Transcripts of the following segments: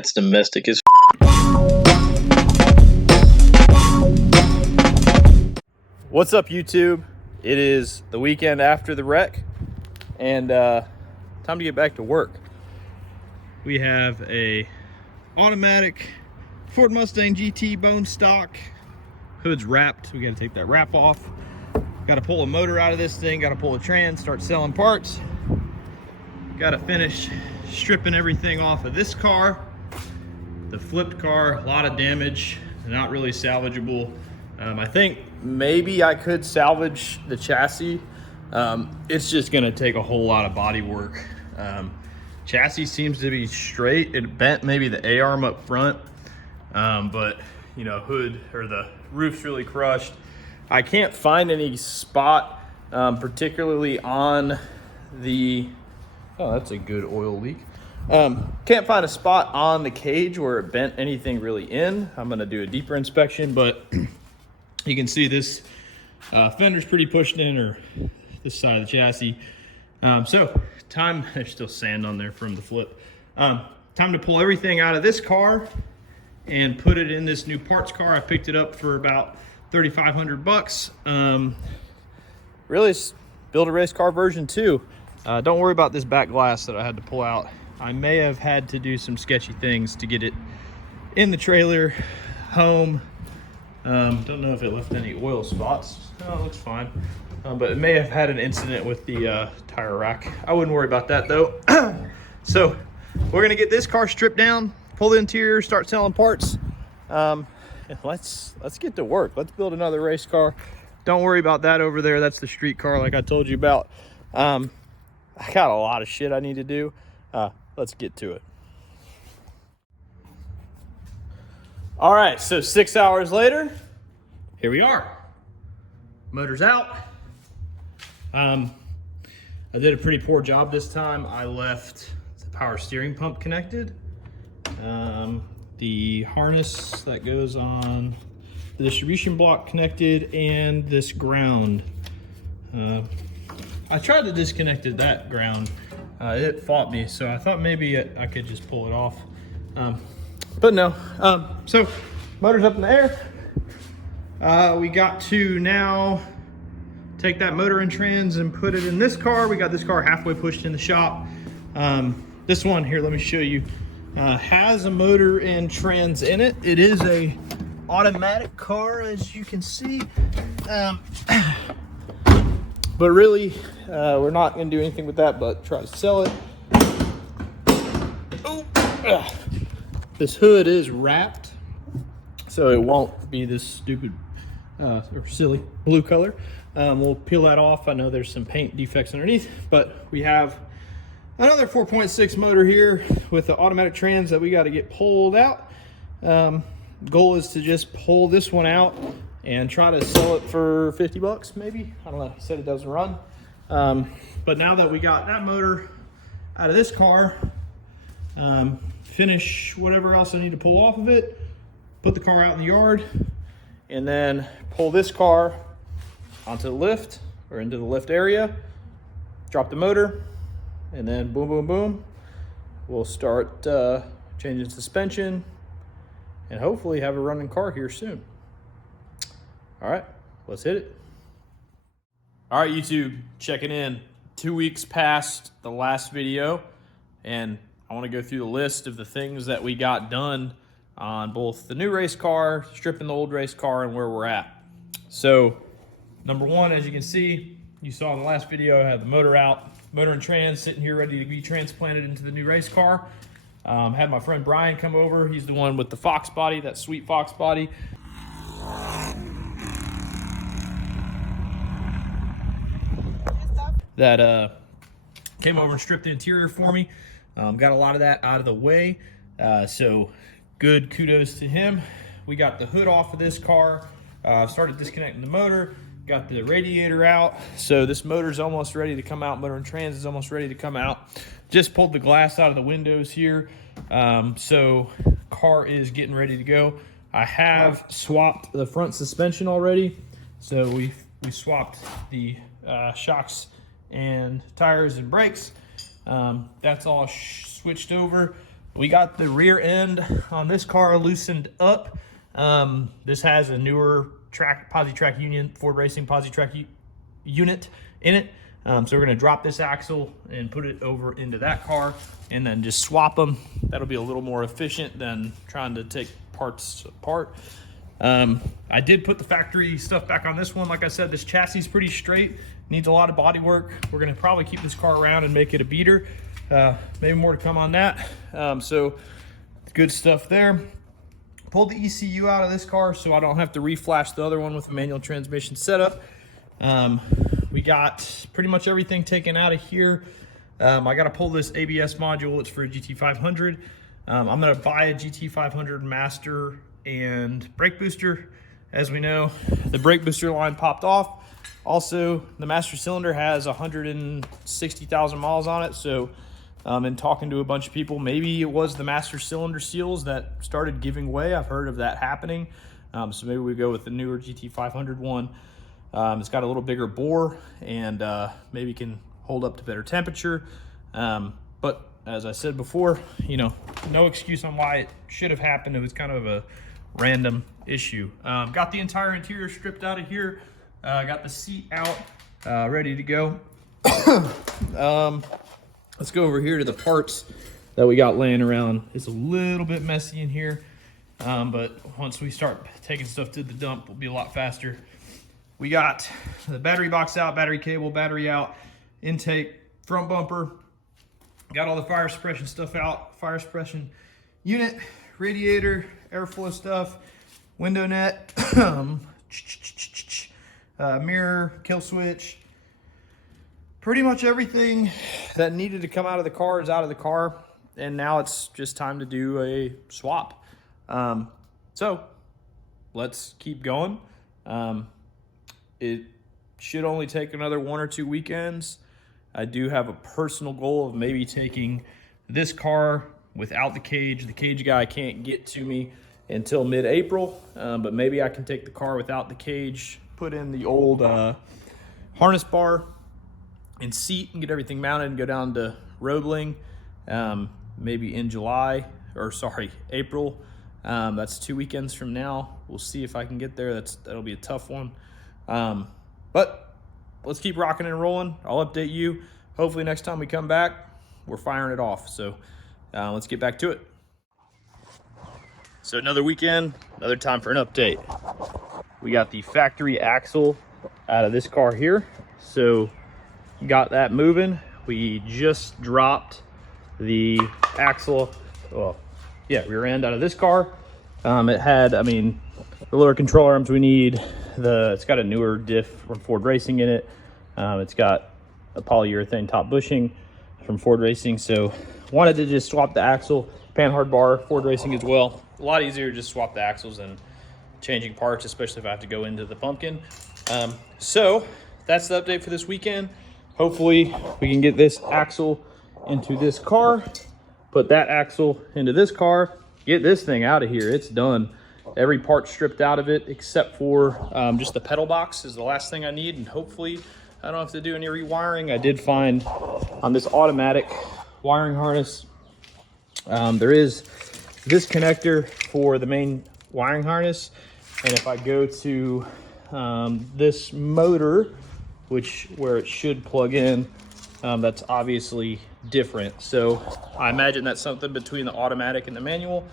That's domestic as What's up, YouTube? It is the weekend after the wreck, and time to get back to work. We have a automatic Ford Mustang GT bone stock. Hood's wrapped. We got to take that wrap off. Got to pull a motor out of this thing. Got to pull a trans, start selling parts. Got to finish stripping everything off of this car. The flipped car, a lot of damage, not really salvageable. I think maybe I could salvage the chassis. It's just gonna take a whole lot of body work. Chassis seems to be straight. It bent maybe the A-arm up front, but you know, hood or the roof's really crushed. I can't find any spot, particularly on the, oh, that's a good oil leak. Can't find a spot on the cage where it bent anything really in. I'm gonna do a deeper inspection, but you can see this fender's pretty pushed in, or this side of the chassis. So time, there's still sand on there from the flip. Time to pull everything out of this car and put it in this new parts car. I picked it up for about 3,500 bucks. Really, it's build a race car version 2. Don't worry about this back glass that I had to pull out. I may have had to do some sketchy things to get it in the trailer home. Don't know if it left any oil spots. Oh, it looks fine. But it may have had an incident with the tire rack. I wouldn't worry about that though. So we're gonna get this car stripped down, pull the interior, start selling parts. And let's get to work. Let's build another race car. Don't worry about that over there. That's the street car like I told you about. I got a lot of shit I need to do. Let's get to it. All right, so 6 hours later, here we are. Motor's out. I did a pretty poor job this time. I left the power steering pump connected. The harness that goes on the distribution block connected, and this ground. I tried to disconnect that ground. It fought me, so I thought maybe I could just pull it off. But no. So motor's up in the air. We got to now take that motor and trans and put it in this car. We got this car halfway pushed in the shop. This one here, let me show you, has a motor and trans in it. It is a automatic car, as you can see. But really, we're not gonna do anything with that but try to sell it. Oh, this hood is wrapped, so it won't be this stupid or silly blue color. We'll peel that off. I know there's some paint defects underneath, but we have another 4.6 motor here with the automatic trans that we got to get pulled out. Goal is to just pull this one out and try to sell it for 50 bucks maybe. I don't know, he said it doesn't run. But now that we got that motor out of this car, finish whatever else I need to pull off of it, put the car out in the yard, and then pull this car onto the lift or into the lift area, drop the motor, and then boom, boom, boom. We'll start changing suspension and hopefully have a running car here soon. All right, let's hit it. All right, YouTube, checking in. 2 weeks past the last video, and I want to go through the list of the things that we got done on both the new race car, stripping the old race car, and where we're at. So, number one, as you can see, you saw in the last video, I had the motor out, motor and trans sitting here ready to be transplanted into the new race car. Had my friend Brian come over. He's the one with the Fox body, that sweet Fox body. That came over and stripped the interior for me. Got a lot of that out of the way. So good kudos to him. We got the hood off of this car, started disconnecting the motor, got the radiator out. So this motor's almost ready to come out. Motor and trans is almost ready to come out. Just pulled the glass out of the windows here. So car is getting ready to go. I have swapped the front suspension already. So we swapped the shocks and tires and brakes. That's all switched over. We got the rear end on this car loosened up. This has a newer Posi-Track Union, Ford Racing Posi-Track unit in it. So we're gonna drop this axle and put it over into that car and then just swap them. That'll be a little more efficient than trying to take parts apart. I did put the factory stuff back on this one. Like I said, this chassis is pretty straight, needs a lot of body work. We're gonna probably keep this car around and make it a beater. Maybe more to come on that. So good stuff there. Pulled the ECU out of this car so I don't have to reflash the other one with a manual transmission setup. We got pretty much everything taken out of here. I got to pull this ABS module. It's for a GT500. I'm going to buy a GT500 master and brake booster. As we know, the brake booster line popped off. Also, the master cylinder has 160,000 miles on it. So in talking to a bunch of people, maybe it was the master cylinder seals that started giving way. I've heard of that happening. So maybe we go with the newer GT500 one. It's got a little bigger bore and maybe can hold up to better temperature. But as I said before, you know, no excuse on why it should have happened. It was kind of a random issue. Got the entire interior stripped out of here. Got the seat out, ready to go. Let's go over here to the parts that we got laying around. It's a little bit messy in here, but once we start taking stuff to the dump, we'll be a lot faster. We got the battery box out, battery cable, battery out, intake, front bumper. Got all the fire suppression stuff out, fire suppression unit, radiator, airflow stuff, window net, mirror, kill switch. Pretty much everything that needed to come out of the car is out of the car, and now it's just time to do a swap. So let's keep going. It should only take another 1 or 2 weekends. I do have a personal goal of maybe taking this car without the cage. The cage guy can't get to me until mid-April, but maybe I can take the car without the cage, put in the old harness bar and seat and get everything mounted and go down to Roebling, maybe in April. That's 2 weekends from now. We'll see if I can get there. That'll be a tough one. But let's keep rocking and rolling. I'll update you. Hopefully next time we come back, we're firing it off. So let's get back to it. So another weekend, another time for an update. We got the factory axle out of this car here. So got that moving. We just dropped the axle, rear end out of this car. It had, the lower control arms we need. It's got a newer diff from Ford Racing in it. It's got a polyurethane top bushing from Ford Racing. So wanted to just swap the axle, panhard bar, Ford Racing as well. A lot easier to just swap the axles than changing parts, especially if I have to go into the pumpkin. So that's the update for this weekend. Hopefully we can get this axle into this car, put that axle into this car, get this thing out of here. It's done. Every part stripped out of it except for just the pedal box is the last thing I need, and hopefully I don't have to do any rewiring. I did find on this automatic wiring harness, there is this connector for the main wiring harness, and if I go to this motor, where it should plug in, that's obviously different. So I imagine that's something between the automatic and the manual.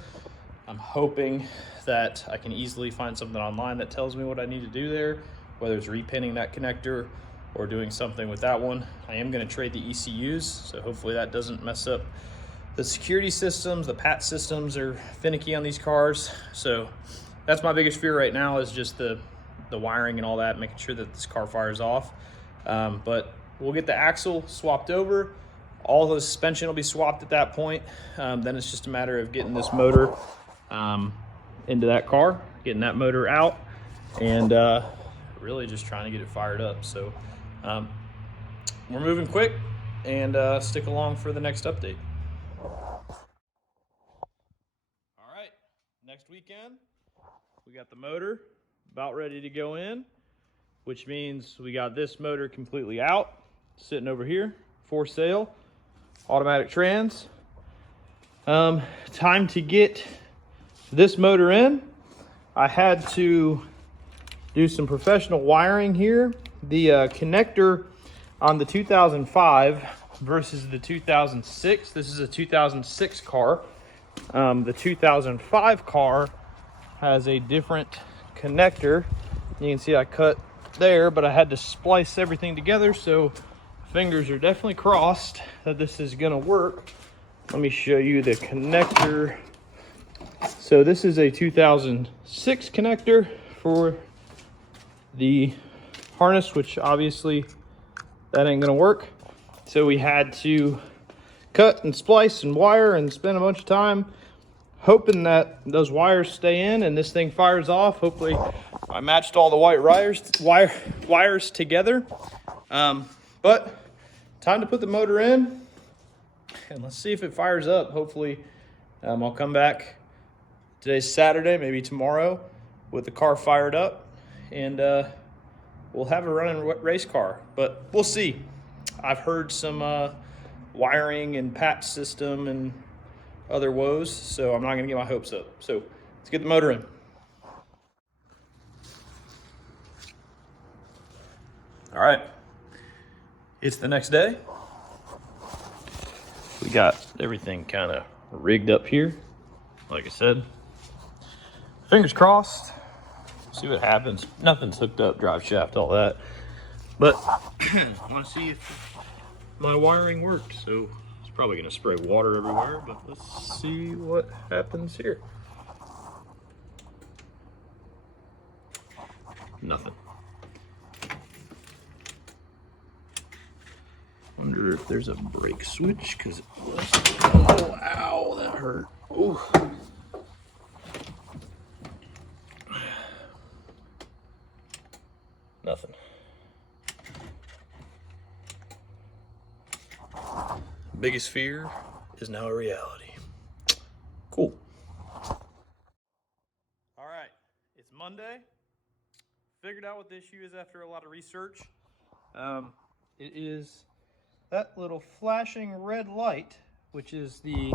I'm hoping that I can easily find something online that tells me what I need to do there, whether it's repinning that connector or doing something with that one. I am going to trade the ECUs, so hopefully that doesn't mess up the security systems. The PAT systems are finicky on these cars, so that's my biggest fear right now, is just the wiring and all that, making sure that this car fires off. But we'll get the axle swapped over. All the suspension will be swapped at that point. Then it's just a matter of getting this motor into that car, getting that motor out, and really just trying to get it fired up. So we're moving quick, and stick along for the next update. All right, next weekend, we got the motor about ready to go in, which means we got this motor completely out, sitting over here for sale, automatic trans. Time to get this motor in. I had to do some professional wiring here. The connector on the 2005 versus the 2006. This is a 2006 car. The 2005 car has a different connector. You can see I cut there, but I had to splice everything together, so fingers are definitely crossed that this is gonna work. Let me show you the connector. So this is a 2006 connector for the harness, which obviously that ain't gonna work. So we had to cut and splice and wire and spend a bunch of time hoping that those wires stay in and this thing fires off. Hopefully I matched all the white wires together. But time to put the motor in and let's see if it fires up. Hopefully I'll come back. Today's Saturday, maybe tomorrow, with the car fired up, and we'll have a running race car, but we'll see. I've heard some wiring and patch system and other woes, so I'm not gonna get my hopes up. So let's get the motor in. All right, it's the next day. We got everything kind of rigged up here. Like I said, fingers crossed, see what happens. Nothing's hooked up, drive shaft, all that. But I want to see if my wiring works. So it's probably going to spray water everywhere, but let's see what happens here. Nothing. Wonder if there's a brake switch, because it was. Oh, ow, that hurt. Ooh. Nothing. Biggest fear is now a reality. Cool. All right, it's Monday. Figured out what the issue is after a lot of research. It is that little flashing red light, which is the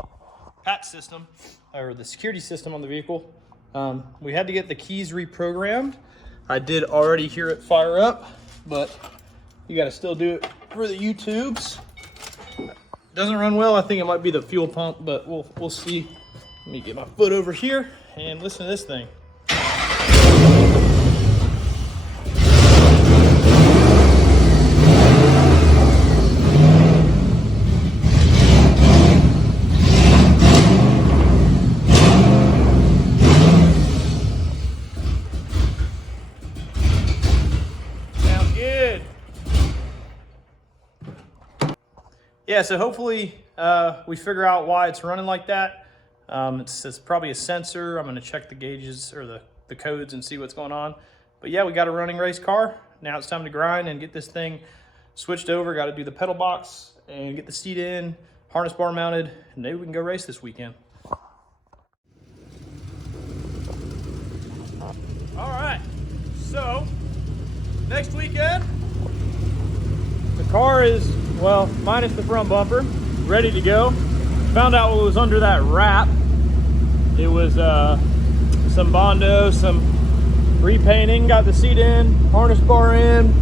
patch system or the security system on the vehicle. We had to get the keys reprogrammed. I did already hear it fire up, but you got to still do it for the YouTubes. Doesn't run well. I think it might be the fuel pump, but we'll see. Let me get my foot over here and listen to this thing. Yeah, so hopefully we figure out why it's running like that. It's probably a sensor. I'm going to check the gauges or the codes and see what's going on. But yeah, we got a running race car. Now it's time to grind and get this thing switched over. Got to do the pedal box and get the seat in, harness bar mounted, and maybe we can go race this weekend. All right, so next weekend, the car is, well, minus the front bumper, ready to go. Found out what was under that wrap. It was some Bondo, some repainting, got the seat in, harness bar in.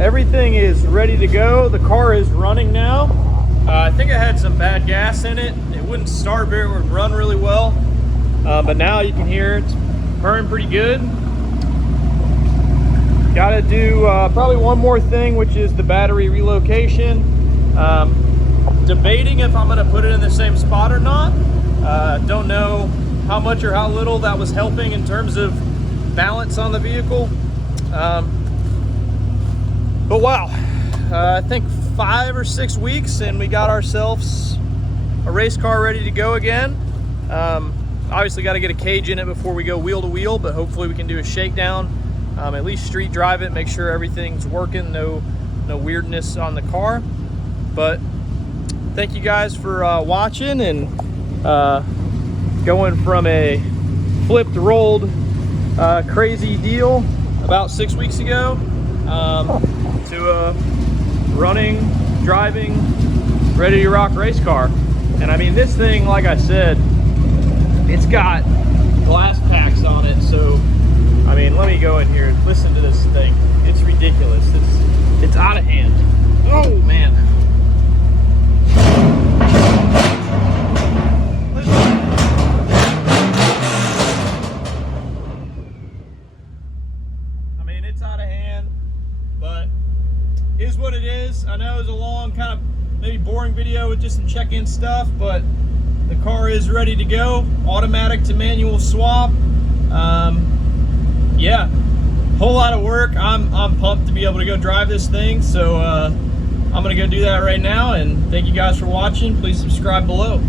Everything is ready to go. The car is running now. I think I had some bad gas in it. It wouldn't start very, it would run really well. But now you can hear it's purring pretty good. Got to do probably one more thing, which is the battery relocation. Debating if I'm going to put it in the same spot or not. Don't know how much or how little that was helping in terms of balance on the vehicle. But wow, I think 5 or 6 weeks and we got ourselves a race car ready to go again. Obviously got to get a cage in it before we go wheel to wheel, but hopefully we can do a shakedown. At least street drive it, make sure everything's working, no weirdness on the car. But thank you guys for watching and going from a flipped, rolled, crazy deal about 6 weeks ago to a running, driving, ready to rock race car. And I mean, this thing, like I said, it's got glass packs on it, so I mean, let me go in here and listen to this thing. It's ridiculous. It's out of hand. Oh man. I mean, it's out of hand, but is what it is. I know it's a long, kind of maybe boring video with just some check-in stuff, but the car is ready to go. Automatic to manual swap. Yeah, whole lot of work. I'm pumped to be able to go drive this thing, so I'm gonna go do that right now, and thank you guys for watching. Please subscribe below.